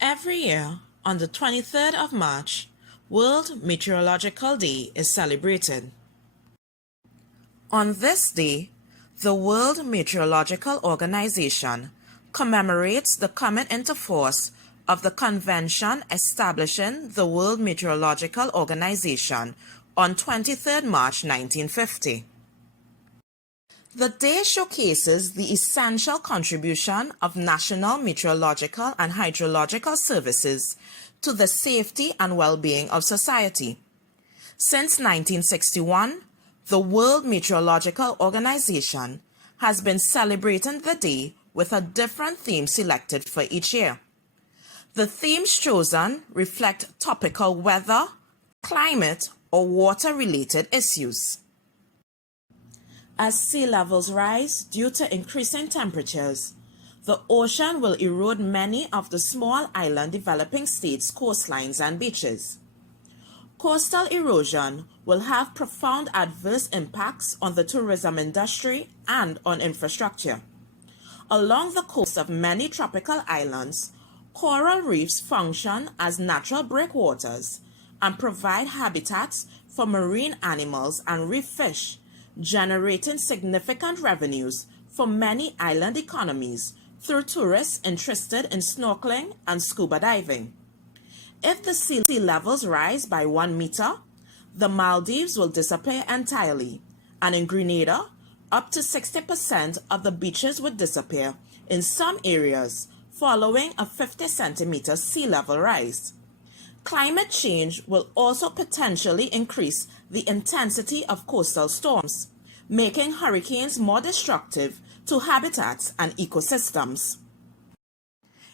Every year, on the 23rd of March, World Meteorological Day is celebrated. On this day, the World Meteorological Organization commemorates the coming into force of the convention establishing the World Meteorological Organization on 23rd March 1950. The day showcases the essential contribution of national meteorological and hydrological services to the safety and well-being of society. Since 1961, the World Meteorological Organization has been celebrating the day with a different theme selected for each year. The themes chosen reflect topical weather, climate, or water-related issues. As sea levels rise due to increasing temperatures, the ocean will erode many of the small island developing states' coastlines and beaches. Coastal erosion will have profound adverse impacts on the tourism industry and on infrastructure. Along the coast of many tropical islands, coral reefs function as natural breakwaters and provide habitats for marine animals and reef fish, generating significant revenues for many island economies through tourists interested in snorkeling and scuba diving. If the sea levels rise by 1 meter, the Maldives will disappear entirely, and in Grenada, up to 60% of the beaches would disappear in some areas following a 50-centimeter sea level rise. Climate change will also potentially increase the intensity of coastal storms, making hurricanes more destructive to habitats and ecosystems.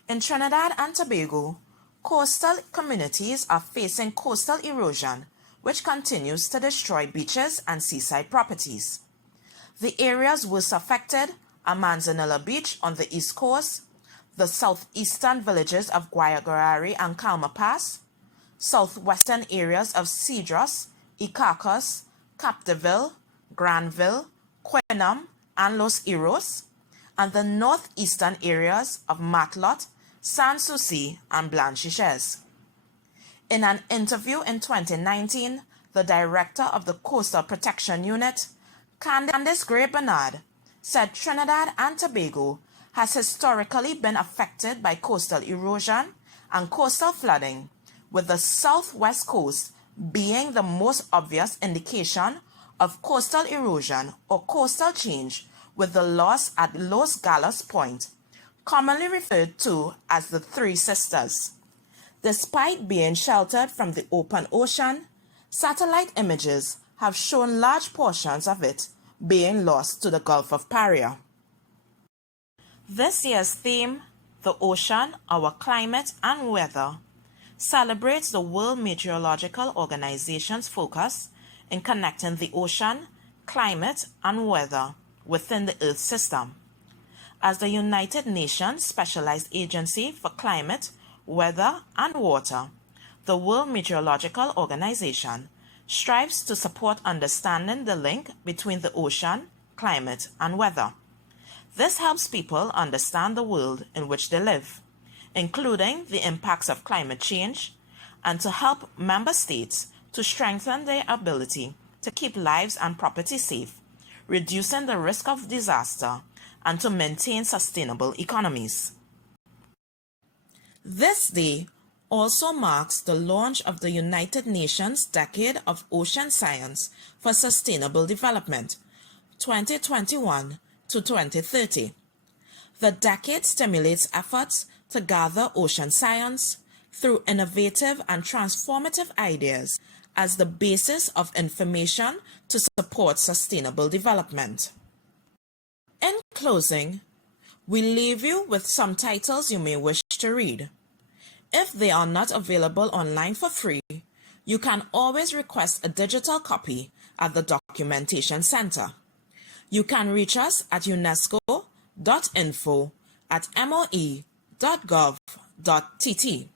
In Trinidad and Tobago, coastal communities are facing coastal erosion, which continues to destroy beaches and seaside properties. The areas worst affected are Manzanilla Beach on the east coast, the southeastern villages of Guayagurari and Calma Pass, southwestern areas of Cedros, Icacos, Capdeville, Granville, Quinam, and Los Iros, and the northeastern areas of Matlot, Sans Souci, and Blanchisses. In an interview in 2019, the director of the Coastal Protection Unit, Candice Gray Bernard, said Trinidad and Tobago has historically been affected by coastal erosion and coastal flooding, with the southwest coast being the most obvious indication of coastal erosion or coastal change, with the loss at Los Galos Point, commonly referred to as the Three Sisters. Despite being sheltered from the open ocean, satellite images have shown large portions of it being lost to the Gulf of Paria. This year's theme, The Ocean, Our Climate and Weather, celebrates the World Meteorological Organization's focus in connecting the ocean, climate, and weather within the Earth system. As the United Nations Specialized Agency for Climate, Weather, and Water, the World Meteorological Organization strives to support understanding the link between the ocean, climate, and weather. This helps people understand the world in which they live, including the impacts of climate change, and to help member states to strengthen their ability to keep lives and property safe, reducing the risk of disaster, and to maintain sustainable economies. This day also marks the launch of the United Nations Decade of Ocean Science for Sustainable Development, 2021 to 2030. The decade stimulates efforts to gather ocean science through innovative and transformative ideas as the basis of information to support sustainable development. In closing, we leave you with some titles you may wish to read. If they are not available online for free, you can always request a digital copy at the Documentation Center. You can reach us at unesco.info@moe.gov.tt.